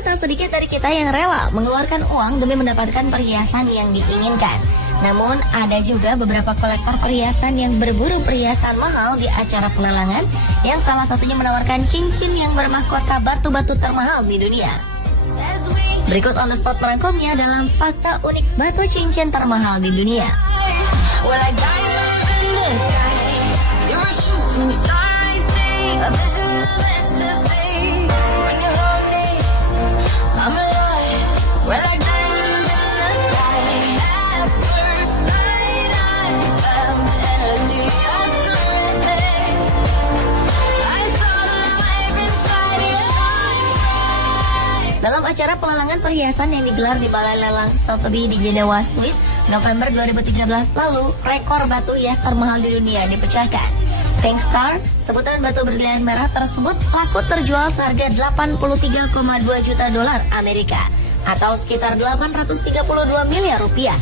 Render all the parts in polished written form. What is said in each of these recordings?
Namun tak sedikit dari kita yang rela mengeluarkan uang demi mendapatkan perhiasan yang diinginkan. Namun ada juga beberapa kolektor perhiasan yang berburu perhiasan mahal di acara pelelangan, yang salah satunya menawarkan cincin yang bermahkota batu-batu termahal di dunia. Berikut on the spot merangkumnya dalam fakta unik batu cincin termahal di dunia. Dalam acara pelelangan perhiasan yang digelar di Balai Lelang Sotheby di Jenewa, Swiss, November 2013 lalu, rekor batu hias termahal di dunia dipecahkan. Pink Star, sebutan batu berlian merah tersebut laku terjual seharga 83,2 juta dolar Amerika atau sekitar 832 miliar rupiah.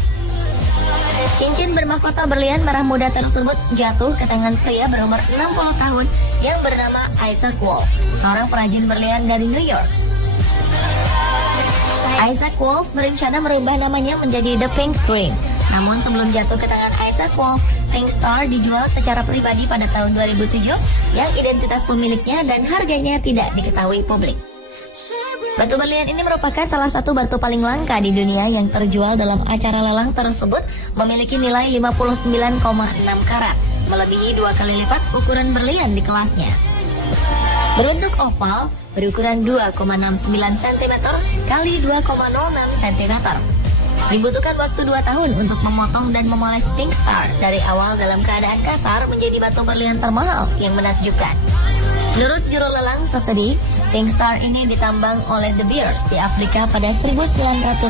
Cincin bermahkota berlian merah muda tersebut jatuh ke tangan pria berumur 60 tahun yang bernama Isaac Wolf, seorang perajin berlian dari New York. Isaac Wolf berencana merubah namanya menjadi The Pink Dream. Namun sebelum jatuh ke tangan Isaac Wolf, Pink Star dijual secara pribadi pada tahun 2007 yang identitas pemiliknya dan harganya tidak diketahui publik. Batu berlian ini merupakan salah satu batu paling langka di dunia yang terjual dalam acara lelang tersebut, memiliki nilai 59,6 karat, melebihi 2 kali lipat ukuran berlian di kelasnya. Berbentuk oval, berukuran 2,69 cm kali 2,06 cm. Dibutuhkan waktu 2 tahun untuk memotong dan memoles Pink Star dari awal dalam keadaan kasar menjadi batu berlian termahal yang menakjubkan. Menurut juru lelang Sotheby, Pink Star ini ditambang oleh De Beers di Afrika pada 1999.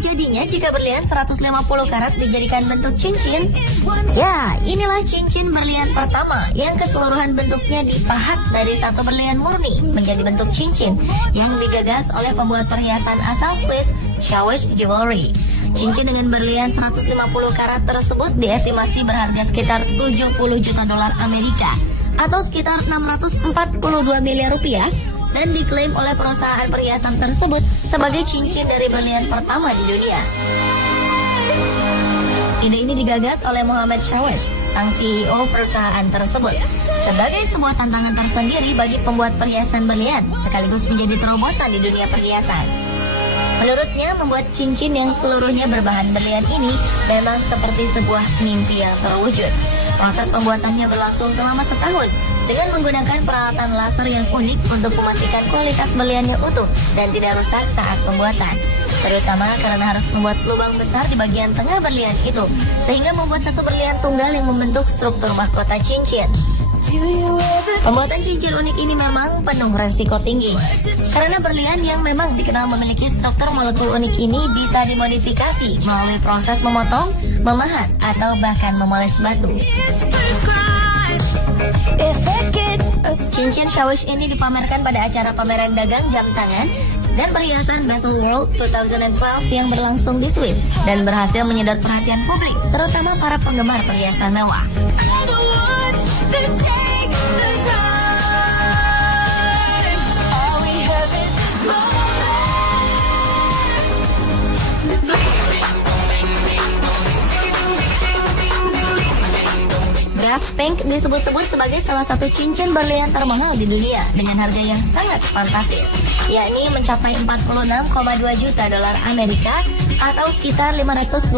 Jadinya jika berlian 150 karat dijadikan bentuk cincin? Ya, inilah cincin berlian pertama yang keseluruhan bentuknya dipahat dari satu berlian murni menjadi bentuk cincin yang digagas oleh pembuat perhiasan asal Swiss, Shawish Jewelry. Cincin dengan berlian 150 karat tersebut diestimasi berharga sekitar 70 juta dolar Amerika atau sekitar 642 miliar rupiah, dan diklaim oleh perusahaan perhiasan tersebut sebagai cincin dari berlian pertama di dunia. Ide ini digagas oleh Mohammed Shawish, sang CEO perusahaan tersebut, sebagai sebuah tantangan tersendiri bagi pembuat perhiasan berlian, sekaligus menjadi terobosan di dunia perhiasan. Menurutnya, membuat cincin yang seluruhnya berbahan berlian ini memang seperti sebuah mimpi yang terwujud. Proses pembuatannya berlangsung selama setahun dengan menggunakan peralatan laser yang unik untuk memastikan kualitas berliannya utuh dan tidak rusak saat pembuatan, terutama karena harus membuat lubang besar di bagian tengah berlian itu, sehingga membuat satu berlian tunggal yang membentuk struktur mahkota cincin. Pembuatan cincin unik ini memang penuh resiko tinggi, karena berlian yang memang dikenal memiliki struktur molekul unik ini bisa dimodifikasi melalui proses memotong, memahat, atau bahkan memoles batu. Cincin Shawish ini dipamerkan pada acara pameran dagang jam tangan dan perhiasan Basel World 2012 yang berlangsung di Swiss dan berhasil menyedot perhatian publik, terutama para penggemar perhiasan mewah. Graf Pink disebut-sebut sebagai salah satu cincin berlian termahal di dunia dengan harga yang sangat fantastis, yakni mencapai 46,2 juta dolar Amerika atau sekitar 528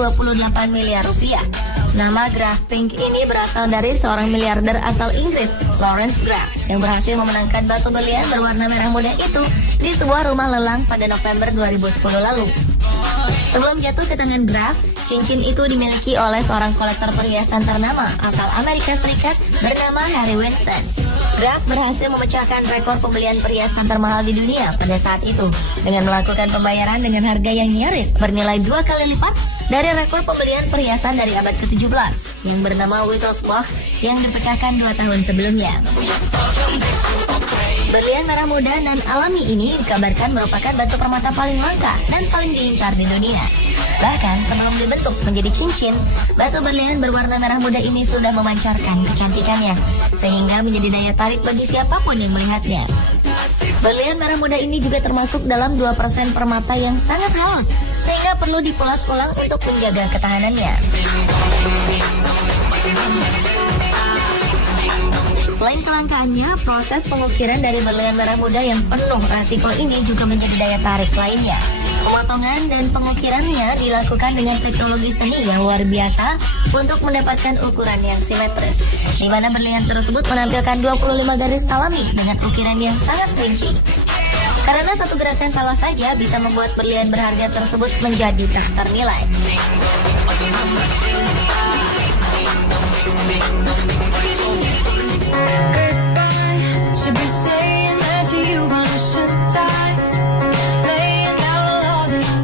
miliar rupiah. Nama Graf Pink ini berasal dari seorang miliarder asal Inggris, Lawrence Graf, yang berhasil memenangkan batu berlian berwarna merah muda itu di sebuah rumah lelang pada November 2010 lalu. Sebelum jatuh ke tangan Graf, cincin itu dimiliki oleh seorang kolektor perhiasan ternama asal Amerika Serikat bernama Harry Winston. Graff berhasil memecahkan rekor pembelian perhiasan termahal di dunia pada saat itu dengan melakukan pembayaran dengan harga yang nyaris bernilai 2 kali lipat dari rekor pembelian perhiasan dari abad ke-17 yang bernama Wittelsbach yang dipecahkan 2 tahun sebelumnya. Berlian merah muda dan alami ini dikabarkan merupakan batu permata paling langka dan paling diincar di dunia. Bahkan sebelum dibentuk menjadi cincin, batu berlian berwarna merah muda ini sudah memancarkan kecantikannya, sehingga menjadi daya tarik bagi siapapun yang melihatnya. Berlian merah muda ini juga termasuk dalam 2% permata yang sangat halus, sehingga perlu dipulas ulang untuk menjaga ketahanannya. Selain kelangkaannya, proses pengukiran dari berlian merah muda yang penuh resiko ini juga menjadi daya tarik lainnya. Pemotongan dan pengukirannya dilakukan dengan teknologi seni yang luar biasa untuk mendapatkan ukuran yang simetris, di mana berlian tersebut menampilkan 25 garis alami dengan ukiran yang sangat rinci. Karena satu gerakan salah saja bisa membuat berlian berharga tersebut menjadi tak ternilai.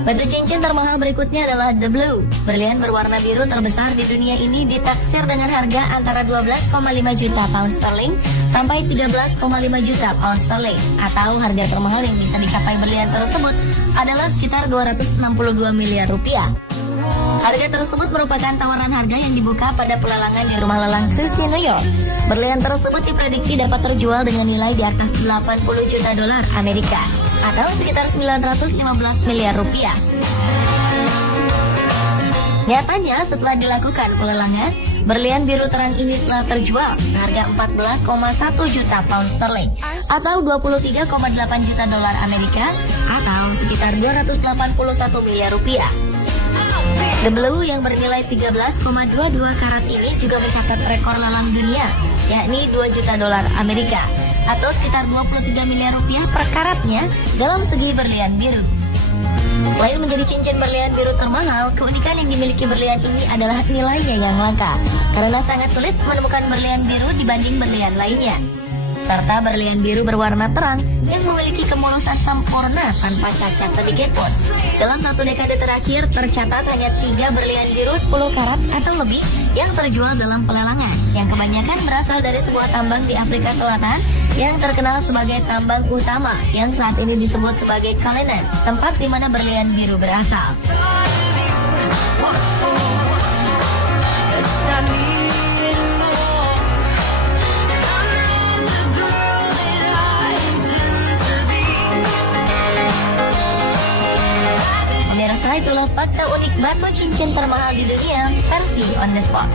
Batu cincin termahal berikutnya adalah The Blue. Berlian berwarna biru terbesar di dunia ini ditaksir dengan harga antara 12,5 juta pound sterling sampai 13,5 juta pound sterling, atau harga termahal yang bisa dicapai berlian tersebut adalah sekitar 262 miliar rupiah. Harga tersebut merupakan tawaran harga yang dibuka pada pelelangan di rumah lelang Christie, New York. Berlian tersebut diprediksi dapat terjual dengan nilai di atas 80 juta dolar Amerika atau sekitar 915 miliar rupiah. Nyatanya setelah dilakukan pelelangan, berlian biru terang ini telah terjual seharga 14,1 juta pound sterling atau 23,8 juta dolar Amerika atau sekitar 281 miliar rupiah. The Blue yang bernilai 13,22 karat ini juga mencatat rekor lelang dunia, yakni 2 juta dolar Amerika atau sekitar 23 miliar rupiah per karatnya dalam segi berlian biru. Selain menjadi cincin berlian biru termahal, keunikan yang dimiliki berlian ini adalah nilainya yang langka, karena sangat sulit menemukan berlian biru dibanding berlian lainnya. Serta berlian biru berwarna terang yang memiliki kemulusan sempurna tanpa cacat sedikit pun. Dalam satu dekade terakhir, tercatat hanya 3 berlian biru 10 karat atau lebih yang terjual dalam pelelangan, yang kebanyakan berasal dari sebuah tambang di Afrika Selatan yang terkenal sebagai tambang utama yang saat ini disebut sebagai Cullinan, tempat di mana berlian biru berasal. Itulah fakta unik batu cincin termahal di dunia versi On The Spot.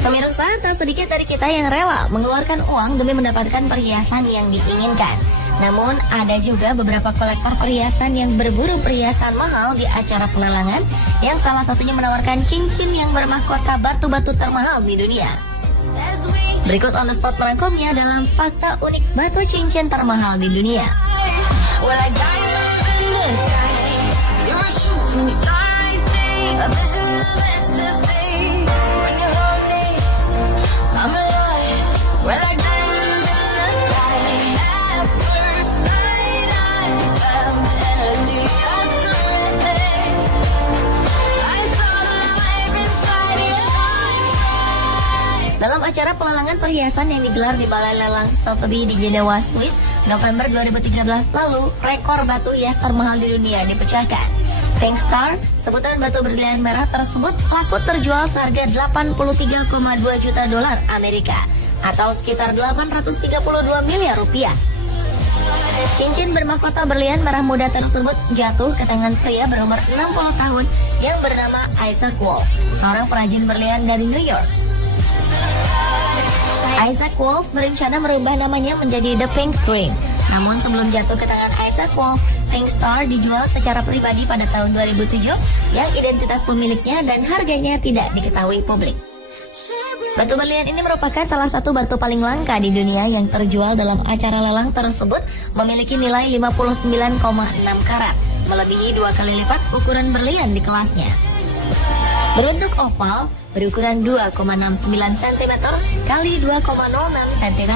Pemirsa, tak sedikit dari kita yang rela mengeluarkan uang demi mendapatkan perhiasan yang diinginkan. Namun, ada juga beberapa kolektor perhiasan yang berburu perhiasan mahal di acara pelelangan, yang salah satunya menawarkan cincin yang bermahkota batu-batu termahal di dunia. Berikut On The Spot merangkumnya dalam fakta unik batu cincin termahal di dunia. Dalam acara pelelangan perhiasan yang digelar di Balai Lelang Sotheby di Jenewa, Swiss, November 2013 lalu, rekor batu hias termahal di dunia dipecahkan. Pink Star, sebutan batu berlian merah tersebut laku terjual seharga 83,2 juta dolar Amerika atau sekitar 832 miliar rupiah. Cincin bermahkota berlian merah muda tersebut jatuh ke tangan pria berumur 60 tahun yang bernama Isaac Wolf, seorang perajin berlian dari New York. Isaac Wolf berencana merubah namanya menjadi The Pink Dream. Namun sebelum jatuh ke tangan Isaac Wolf, Pink Star dijual secara pribadi pada tahun 2007 yang identitas pemiliknya dan harganya tidak diketahui publik. Batu berlian ini merupakan salah satu batu paling langka di dunia yang terjual dalam acara lelang tersebut, memiliki nilai 59,6 karat, melebihi 2 kali lipat ukuran berlian di kelasnya. Berbentuk oval, berukuran 2,69 cm kali 2,06 cm.